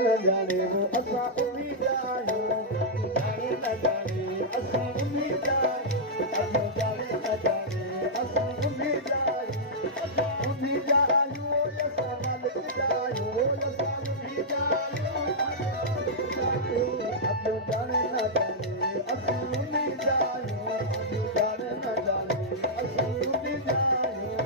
जाने वो असा उम्मीद आयो न जाने असा उम्मीद आयो जाने न जाने असा उम्मीद आयो उम्मीद आयो असा मालिक आयो असा उम्मीद आयो जाने न जाने असा उम्मीद आयो जाने न जाने असा उम्मीद आयो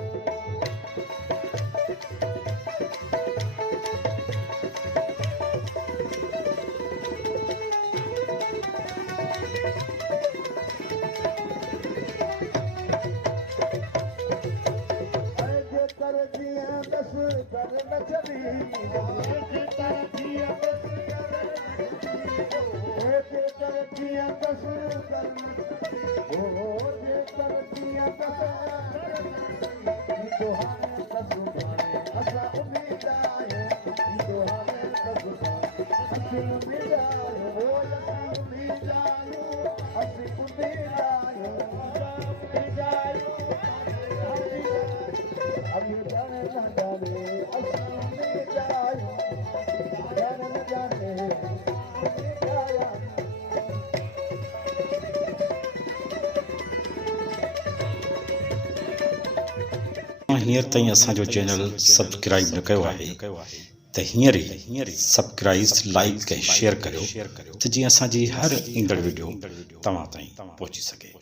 हींअर ताईं असांजो चैनल सब्सक्राइब न कयो आहे त हींअर ई सब्सक्राइब लाइक ऐं शेयर करियो त जीअं असांजी हर ईंदड़ वीडियो तव्हां ताईं पहुची सघे।